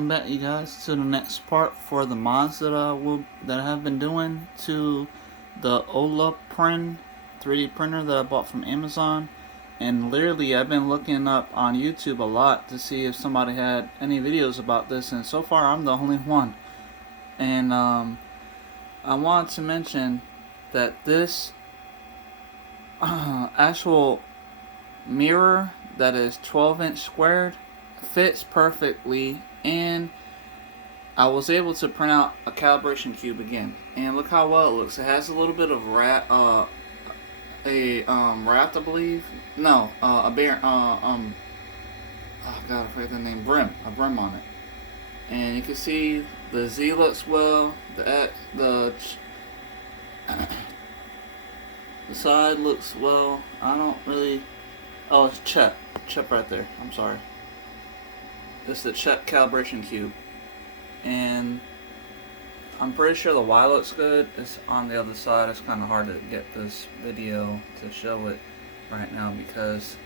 Welcome back, you guys, to the next part for the mods that I have been doing to the Olaprin 3D printer that I bought from Amazon. And literally, I've been looking up on YouTube a lot to see if somebody had any videos about this, and so far I'm the only one. And I wanted to mention that this actual mirror that is 12-inch squared fits perfectly, and I was able to print out a calibration cube again, and look how well it looks. It has a little bit of wrath, I believe. No, a bear, oh god, I forget the name. A brim on it, and you can see the Z looks well. The side looks well. I don't really. Oh, it's Chep right there. I'm sorry. This is the Chep calibration cube, and I'm pretty sure the Y looks good. It's on the other side. It's kind of hard to get this video to show it right now because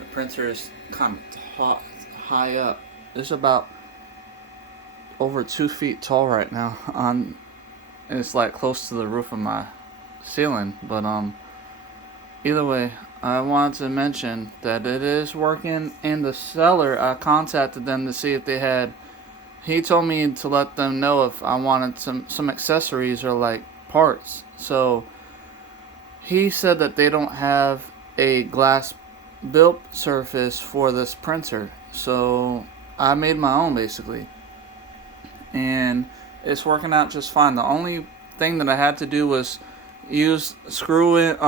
the printer is kind of high up. It's about over 2 feet tall right now. It's like close to the roof of my ceiling. But either way, I wanted to mention that it is working. In the seller, I contacted them to see if they had. He told me to let them know if I wanted some accessories or like parts. So he said that they don't have a glass built surface for this printer. So I made my own basically, and it's working out just fine. The only thing that I had to do was screw it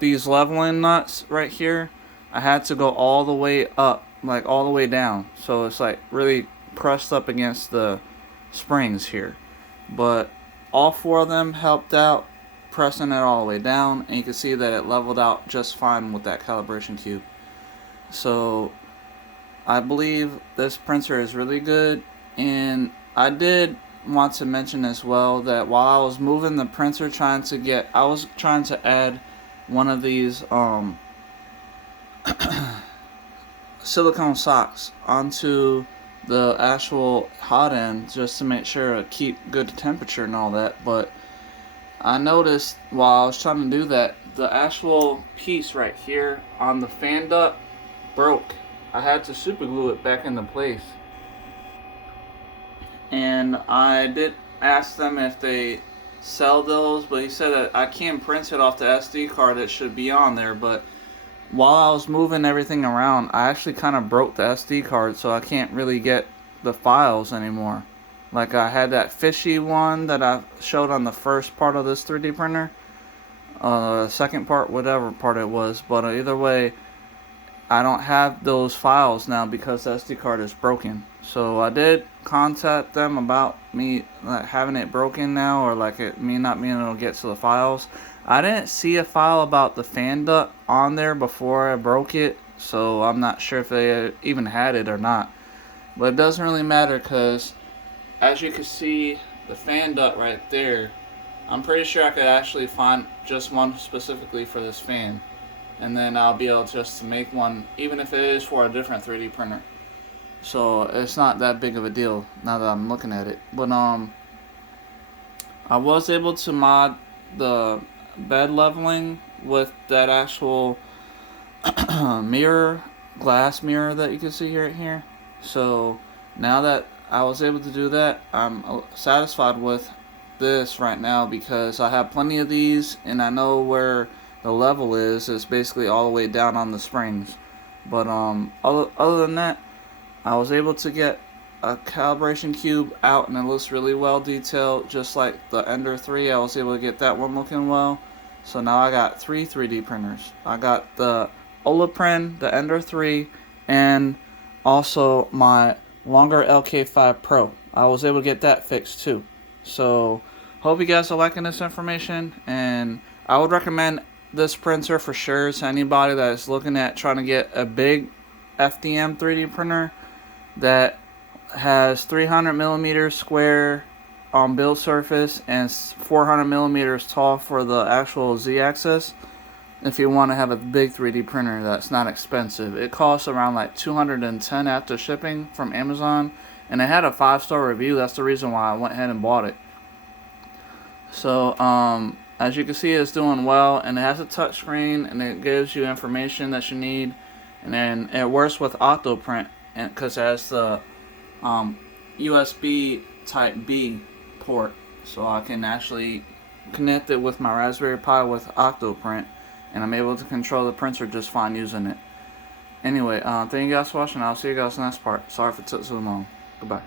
these leveling nuts right here. I had to go all the way up, like all the way down, so it's like really pressed up against the springs here. But all four of them helped out pressing it all the way down, and you can see that it leveled out just fine with that calibration cube. So I believe this printer is really good. And I did want to mention as well that while I was moving the printer, I was trying to add one of these silicone socks onto the actual hot end just to make sure to keep good temperature and all that. But I noticed while I was trying to do that, the actual piece right here on the fan duct broke. I had to super glue it back into place. And I did ask them if they sell those, but he said that I can print it off the SD card that should be on there. But while I was moving everything around, I actually kind of broke the SD card, so I can't really get the files anymore. Like I had that fishy one that I showed on the first part of this 3D printer, second part, whatever part it was. But either way, I don't have those files now because the SD card is broken. So I did contact them about me having it broken now, or like me not being able to get to the files. I didn't see a file about the fan duct on there before I broke it, so I'm not sure if they even had it or not. But it doesn't really matter because, as you can see, the fan duct right there, I'm pretty sure I could actually find just one specifically for this fan. And then I'll be able just to make one, even if it is for a different 3D printer. So it's not that big of a deal now that I'm looking at it. But I was able to mod the bed leveling with that actual glass mirror that you can see right here. So now that I was able to do that, I'm satisfied with this right now because I have plenty of these, and I know where the level is. It's basically all the way down on the springs. But other than that, I was able to get a calibration cube out, and it looks really well detailed, just like the Ender 3. I was able to get that one looking well. So now I got 3 3D printers. I got the Olaprin, the Ender 3, and also my longer LK5 Pro. I was able to get that fixed too. So hope you guys are liking this information, and I would recommend this printer for sure to anybody that is looking at trying to get a big FDM 3D printer that has 300 millimeters square on build surface and 400 millimeters tall for the actual Z-axis. if you want to have a big 3D printer that's not expensive. It costs around like $210 after shipping from Amazon, and it had a 5-star review. That's the reason why I went ahead and bought it. So as you can see, it's doing well, and it has a touch screen, and it gives you information that you need, and then it works with Octoprint, and because it has the USB Type B port, so I can actually connect it with my Raspberry Pi with Octoprint, and I'm able to control the printer just fine using it. Anyway, thank you guys for watching. I'll see you guys in the next part. Sorry if it took so long. Goodbye.